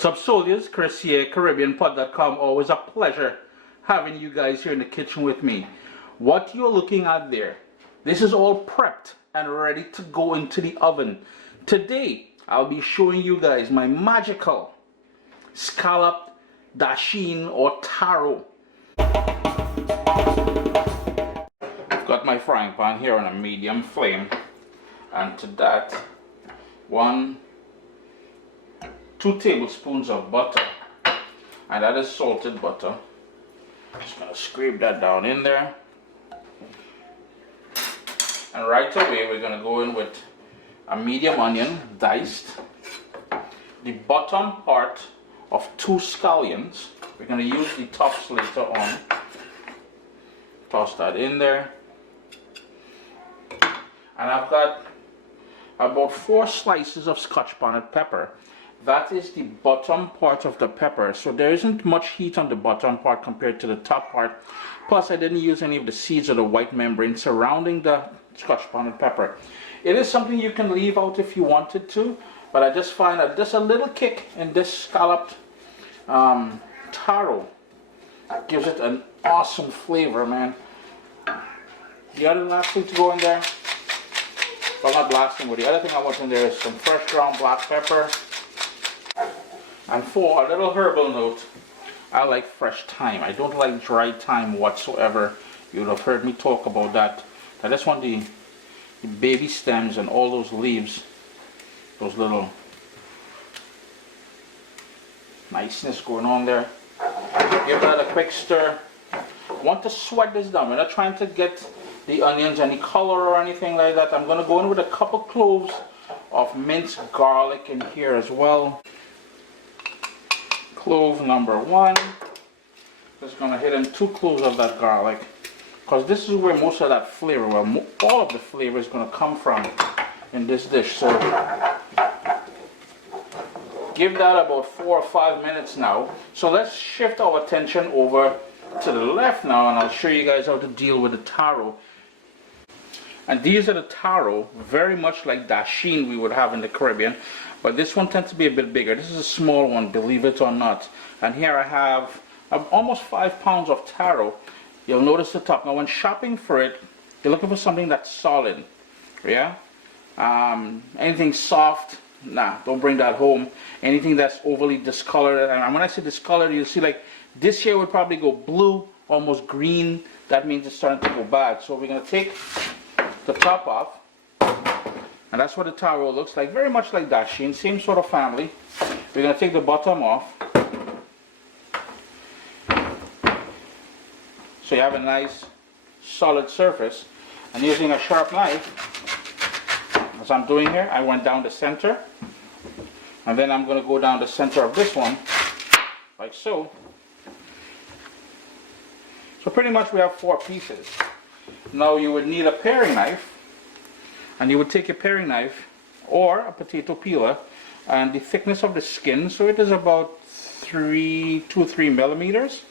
What's up, soldiers? Chris here, caribbeanpot.com. Always a pleasure having you guys here in the kitchen with me. What you're looking at there, this is all prepped and ready to go into the oven. Today, I'll be showing you guys my magical scalloped Dasheen or Taro. I've got my frying pan here on a medium flame, and to that, 2 tablespoons of butter, and that is salted butter. Just gonna scrape that down in there, and right away we're gonna go in with a medium onion diced, the bottom part of 2 scallions. We're gonna use the tops later on. Toss that in there, and I've got about 4 slices of Scotch bonnet pepper. That is the bottom part of the pepper, so there isn't much heat on the bottom part compared to the top part. Plus, I didn't use any of the seeds or the white membrane surrounding the Scotch bonnet pepper. It is something you can leave out if you wanted to, but I just find that just a little kick in this scalloped taro gives it an awesome flavor, man. The other last thing to go in there, well, not last thing, but the other thing I want in there is some fresh ground black pepper. And for a little herbal note, I like fresh thyme. I don't like dry thyme whatsoever. You would have heard me talk about that. I just want the baby stems and all those leaves, those little niceness going on there. Give that a quick stir. I want to sweat this down. We're not trying to get the onions any color or anything like that. I'm going to go in with a couple cloves of minced garlic in here as well. Clove number 1. Just going to hit in 2 cloves of that garlic, because this is where most of that flavor, well, all of the flavor is going to come from in this dish. So give that about 4 or 5 minutes now. So let's shift our attention over to the left now, and I'll show you guys how to deal with the taro. And these are the taro, very much like Dasheen we would have in the Caribbean, but this one tends to be a bit bigger. This is a small one, believe it or not. And here I have almost 5 pounds of taro. You'll notice the top. Now when shopping for it, you're looking for something that's solid. Yeah? Anything soft, nah, don't bring that home. Anything that's overly discolored, and when I say discolored, you'll see like this here would probably go blue, almost green. That means it's starting to go bad. So we're going to take the top off, and that's what the taro looks like, very much like Dasheen, same sort of family. We're going to take the bottom off, so you have a nice solid surface, and using a sharp knife, as I'm doing here, I went down the center, and then I'm going to go down the center of this one, like so. So pretty much we have 4 pieces. Now you would need a paring knife, and you would take a paring knife or a potato peeler, and the thickness of the skin, so it is about 2 or 3 millimeters,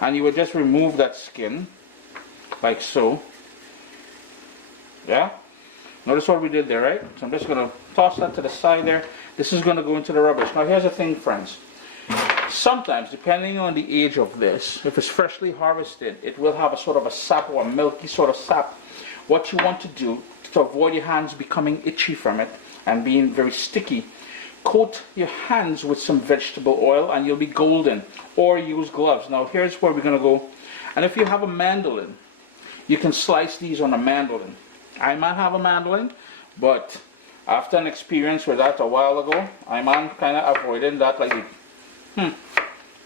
and you would just remove that skin like so. Yeah, notice what we did there, right? So I'm just going to toss that to the side there. This is going to go into the rubbish. Now here's the thing, friends. Sometimes, depending on the age of this, if it's freshly harvested, it will have a sort of a sap or a milky sort of sap. What you want to do to avoid your hands becoming itchy from it and being very sticky, coat your hands with some vegetable oil and you'll be golden, or use gloves. Now here's where we're going to go. And if you have a mandolin, you can slice these on a mandolin. I might have a mandolin, but after an experience with that a while ago, I'm kind of avoiding that like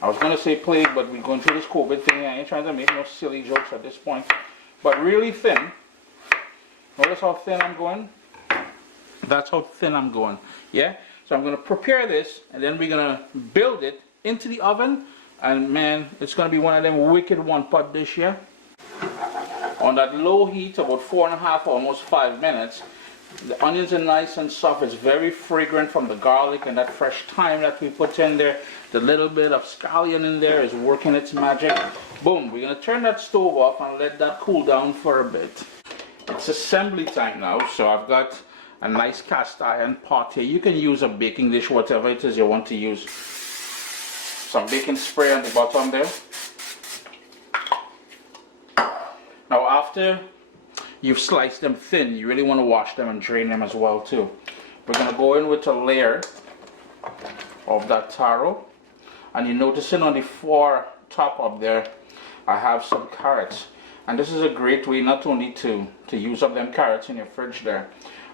I was going to say plague, but we're going through this COVID thing. I ain't trying to make no silly jokes at this point. But really thin. Notice how thin I'm going? That's how thin I'm going. Yeah? So I'm going to prepare this, and then we're going to build it into the oven. And man, it's going to be one of them wicked one-pot dish here. On that low heat, about 4.5, almost 5 minutes. The onions are nice and soft. It's very fragrant from the garlic and that fresh thyme that we put in there. The little bit of scallion in there is working its magic. Boom, we're going to turn that stove off and let that cool down for a bit. It's assembly time now, so I've got a nice cast iron pot here. You can use a baking dish, whatever it is you want to use. some baking spray on the bottom there. Now after you've sliced them thin, you really want to wash them and drain them as well too. We're going to go in with a layer of that taro, and you're noticing on the far top up there I have some carrots, and this is a great way not only to use up them carrots in your fridge there,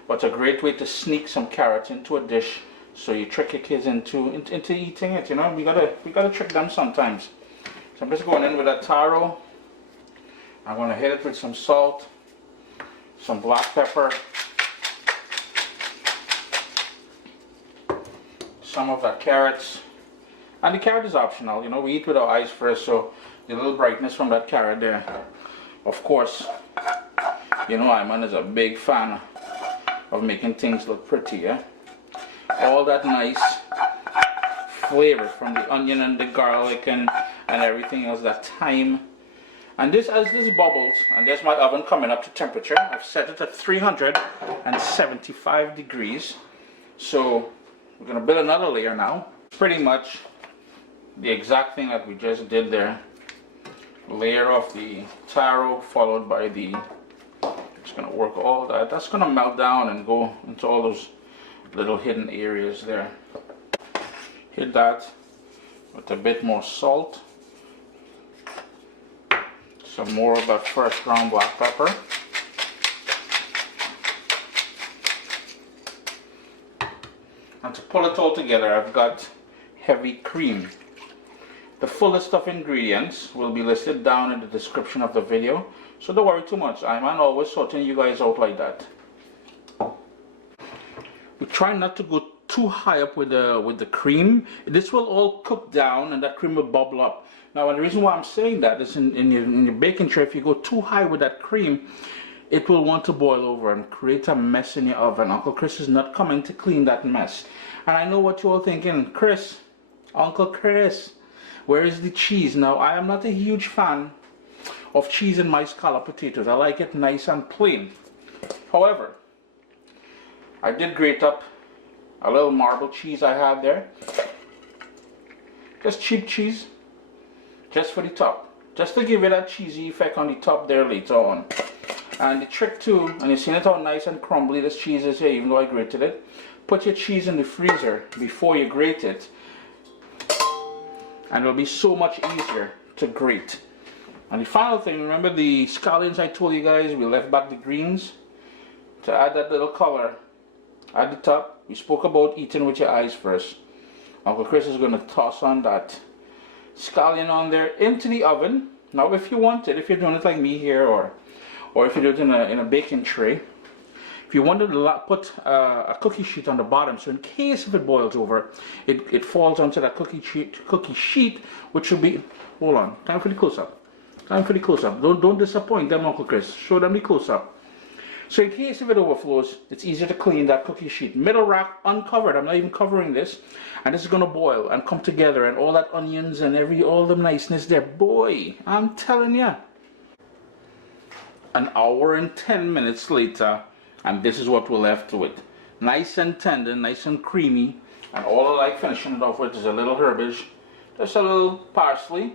but a great way to sneak some carrots into a dish, so you trick your kids into eating it. You know, we gotta trick them sometimes. So I'm just going in with that taro. I'm going to hit it with some salt, some black pepper, some of that carrots, and the carrot is optional. You know, we eat with our eyes first, so the little brightness from that carrot there. Of course, you know, Iman is a big fan of making things look pretty, yeah? All that nice flavor from the onion and the garlic and everything else, that thyme. And this, as this bubbles, and there's my oven coming up to temperature. I've set it at 375 degrees. So we're going to build another layer now. Pretty much the exact thing that we just did there. Layer of the taro followed by the, just going to work all that. That's going to melt down and go into all those little hidden areas there. Hit that with a bit more salt. Some more of that fresh ground black pepper. And to pull it all together, I've got heavy cream. The fullest of ingredients will be listed down in the description of the video, so don't worry too much. I'm always sorting you guys out like that. We try not to go too high up with the cream. This will all cook down and that cream will bubble up. Now, and the reason why I'm saying that is in your baking tray, if you go too high with that cream, it will want to boil over and create a mess in your oven. Uncle Chris is not coming to clean that mess. And I know what you're all thinking, Chris, Uncle Chris, where is the cheese? Now, I am not a huge fan of cheese in my scalloped potatoes. I like it nice and plain. However, I did grate up a little marble cheese I have there. Just cheap cheese. Just for the top, just to give it that cheesy effect on the top there later on. And the trick too, and you've seen it how nice and crumbly this cheese is here, even though I grated it. Put your cheese in the freezer before you grate it, and it'll be so much easier to grate. And the final thing, remember the scallions I told you guys, we left back the greens to add that little color at the top. We spoke about eating with your eyes first. Uncle Chris is going to toss on that scallion on there into the oven. Now if you want it, if you're doing it like me here, or if you do it in a baking tray, if you wanted to put a cookie sheet on the bottom, so in case if it boils over, it falls onto that cookie sheet, which will be, hold on, time for the close-up, don't disappoint them, Uncle Chris, show them the close-up. So in case if it overflows, it's easier to clean that cookie sheet. Middle rack uncovered, I'm not even covering this. And this is going to boil and come together, and all that onions and all the niceness there. Boy, I'm telling you. An hour and 10 minutes later, and this is what we're left with. Nice and tender, nice and creamy. And all I like finishing it off with is a little herbage. Just a little parsley.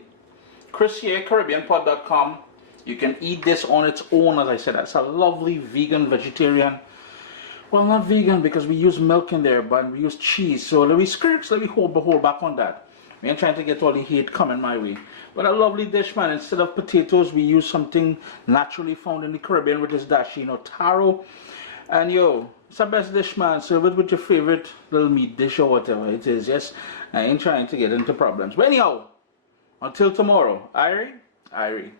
Chris here, caribbeanpot.com. You can eat this on its own, as I said. That's a lovely vegan, vegetarian. Well, not vegan because we use milk in there, but we use cheese. So let me hold back on that. We ain't trying to get all the hate coming my way. But a lovely dish, man. Instead of potatoes, we use something naturally found in the Caribbean, which is Dasheen or Taro. And yo, it's the best dish, man. Serve it with your favorite little meat dish or whatever it is. Yes, I ain't trying to get into problems. But anyhow, until tomorrow, Irie.